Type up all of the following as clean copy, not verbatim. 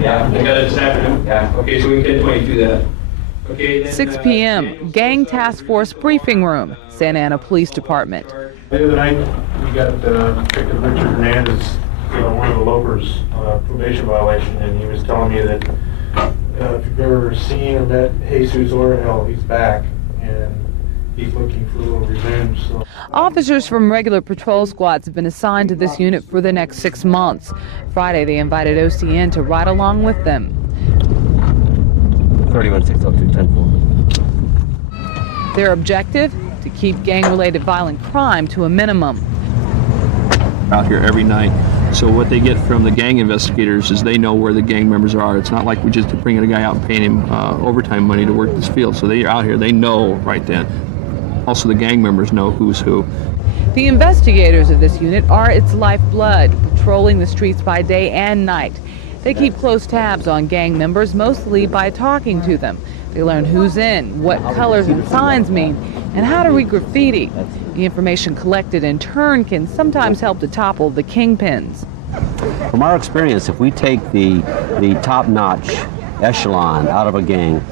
Yeah. They got it this afternoon? Yeah. Okay, so we can 10:22 that. Okay, then, 6 p.m., Gang Task Force Briefing Room, Santa Ana Police Department. The other night, we got Detective Richard Hernandez, one of the Lopers, on a probation violation, and he was telling me that if you've ever seen or met Jesus Orhel, he's back, and he's looking for a little revenge. So. Officers from regular patrol squads have been assigned to this unit for the next 6 months. Friday, they invited OCN to ride along with them. 31-602-10-4. Their objective? To keep gang-related violent crime to a minimum. Out here every night. So what they get from the gang investigators is they know where the gang members are. It's not like we just bringing a guy out and paying him overtime money to work this field. So they're out here, they know right then. Also the gang members know who's who. The investigators of this unit are its lifeblood, patrolling the streets by day and night. They keep close tabs on gang members, mostly by talking to them. They learn who's in, what colors and signs mean, and how to read graffiti. The information collected in turn can sometimes help to topple the kingpins. From our experience, if we take the top-notch echelon out of a gang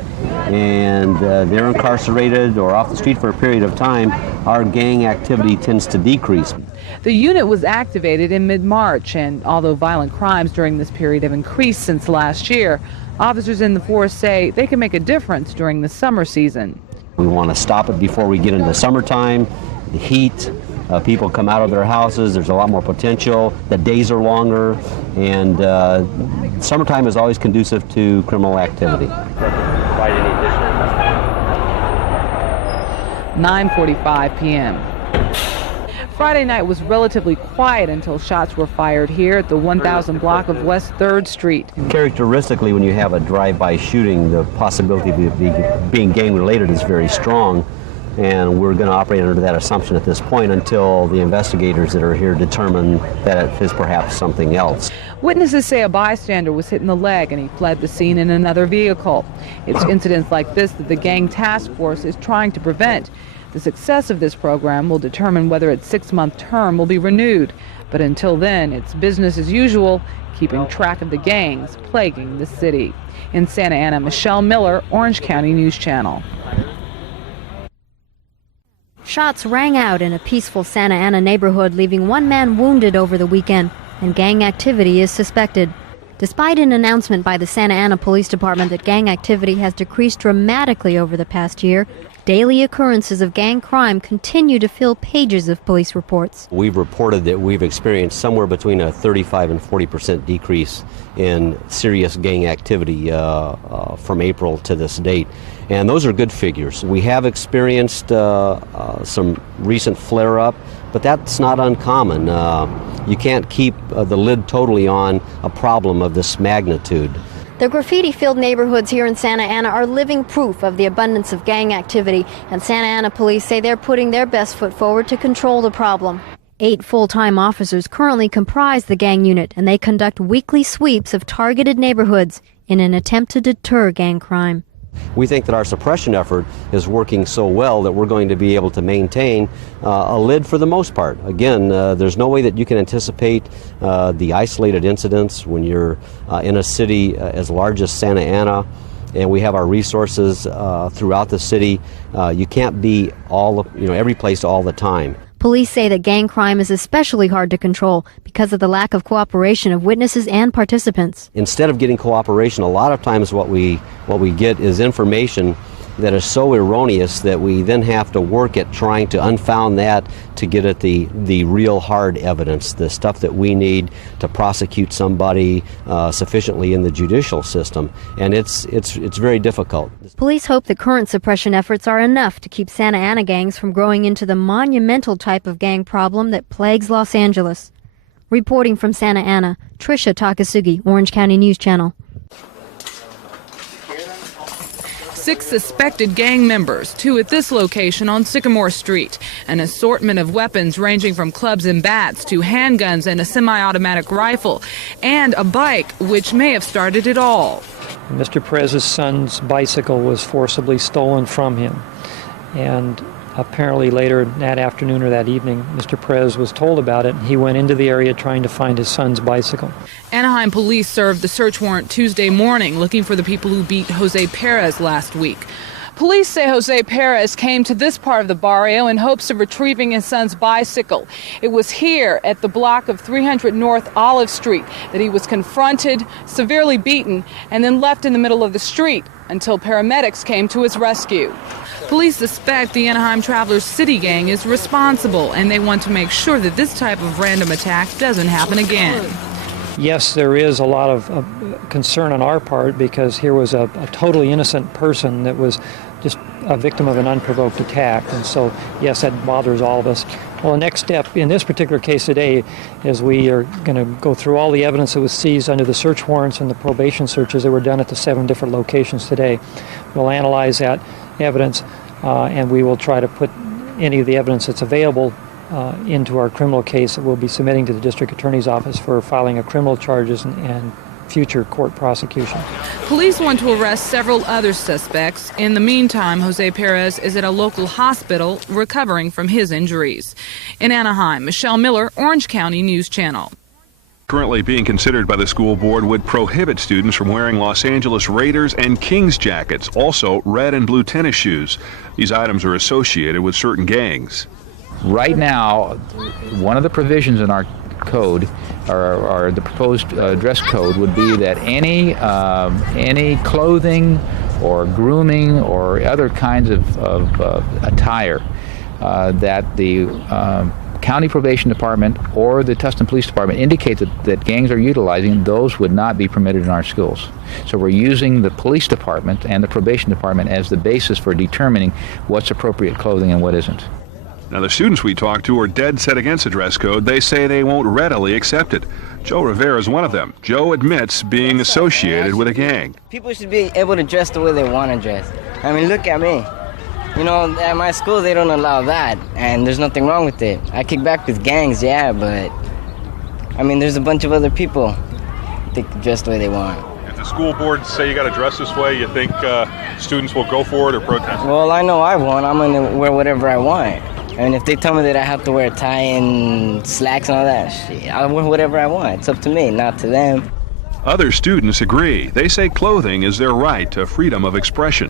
and they're incarcerated or off the street for a period of time, our gang activity tends to decrease. The unit was activated in mid-March, and although violent crimes during this period have increased since last year, officers in the force say they can make a difference during the summer season. We want to stop it before we get into the summertime, the heat. People come out of their houses, there's a lot more potential, the days are longer, and summertime is always conducive to criminal activity. 9:45 p.m. Friday night was relatively quiet until shots were fired here at the 1000 block of West 3rd Street. Characteristically, when you have a drive-by shooting, the possibility of being gang-related is very strong, and we're going to operate under that assumption at this point until the investigators that are here determine that it is perhaps something else. Witnesses say a bystander was hit in the leg and he fled the scene in another vehicle. It's incidents like this that the Gang Task Force is trying to prevent. The success of this program will determine whether its 6-month term will be renewed. But until then, it's business as usual, keeping track of the gangs plaguing the city. In Santa Ana, Michelle Miller, Orange County News Channel. Shots rang out in a peaceful Santa Ana neighborhood, leaving one man wounded over the weekend, and gang activity is suspected. Despite an announcement by the Santa Ana Police Department that gang activity has decreased dramatically over the past year, daily occurrences of gang crime continue to fill pages of police reports. We've reported that we've experienced somewhere between a 35 and 40% decrease in serious gang activity from April to this date. And those are good figures. We have experienced some recent flare-up, but that's not uncommon. You can't keep the lid totally on a problem of this magnitude. The graffiti-filled neighborhoods here in Santa Ana are living proof of the abundance of gang activity, and Santa Ana police say they're putting their best foot forward to control the problem. 8 full-time officers currently comprise the gang unit, and they conduct weekly sweeps of targeted neighborhoods in an attempt to deter gang crime. We think that our suppression effort is working so well that we're going to be able to maintain a lid for the most part. Again, there's no way that you can anticipate the isolated incidents when you're in a city as large as Santa Ana, and we have our resources throughout the city. You can't be every place all the time. Police say that gang crime is especially hard to control because of the lack of cooperation of witnesses and participants. Instead of getting cooperation, a lot of times what we get is information that is so erroneous that we then have to work at trying to unfound that to get at the real hard evidence, the stuff that we need to prosecute somebody sufficiently in the judicial system. And it's very difficult. Police hope the current suppression efforts are enough to keep Santa Ana gangs from growing into the monumental type of gang problem that plagues Los Angeles. Reporting from Santa Ana, Tricia Takasugi, Orange County News Channel. 6 suspected gang members, 2 at this location on Sycamore Street. An assortment of weapons ranging from clubs and bats to handguns and a semi-automatic rifle, and a bike, which may have started it all. Mr. Perez's son's bicycle was forcibly stolen from him, and Apparently later that afternoon or that evening, Mr. Perez was told about it. He went into the area trying to find his son's bicycle. Anaheim police served the search warrant Tuesday morning looking for the people who beat Jose Perez last week. Police say Jose Perez came to this part of the barrio in hopes of retrieving his son's bicycle. It was here at the block of 300 North Olive Street that he was confronted, severely beaten, and then left in the middle of the street until paramedics came to his rescue. Police suspect the Anaheim Travelers City Gang is responsible, and they want to make sure that this type of random attack doesn't happen again. Yes, there is a lot of concern on our part because here was a totally innocent person that was just a victim of an unprovoked attack. And so, yes, that bothers all of us. Well, the next step in this particular case today is we are going to go through all the evidence that was seized under the search warrants and the probation searches that were done at the 7 different locations today. We'll analyze that evidence and we will try to put any of the evidence that's available into our criminal case that we'll be submitting to the district attorney's office for filing of criminal charges and future court prosecution. Police want to arrest several other suspects. In the meantime, Jose Perez is at a local hospital recovering from his injuries. In Anaheim, Michelle Miller, Orange County News Channel. Currently being considered by the school board would prohibit students from wearing Los Angeles Raiders and Kings jackets, also red and blue tennis shoes. These items are associated with certain gangs. Right now, one of the provisions in our code, or the proposed dress code, would be that any clothing or grooming or other kinds of attire that the county probation department or the Tustin Police Department indicate that gangs are utilizing, those would not be permitted in our schools. So we're using the police department and the probation department as the basis for determining what's appropriate clothing and what isn't. Now, the students we talked to are dead set against the dress code. They say they won't readily accept it. Joe Rivera is one of them. Joe admits being associated with a gang. People should be able to dress the way they want to dress. I mean, look at me. You know, at my school, they don't allow that, and there's nothing wrong with it. I kick back with gangs, yeah, but, I mean, there's a bunch of other people that can dress the way they want. If the school board say you got to dress this way, you think students will go for it or protest? Well, I know I won't. I'm going to wear whatever I want. And if they tell me that I have to wear a tie and slacks and all that, shit, I'll wear whatever I want. It's up to me, not to them. Other students agree. They say clothing is their right to freedom of expression.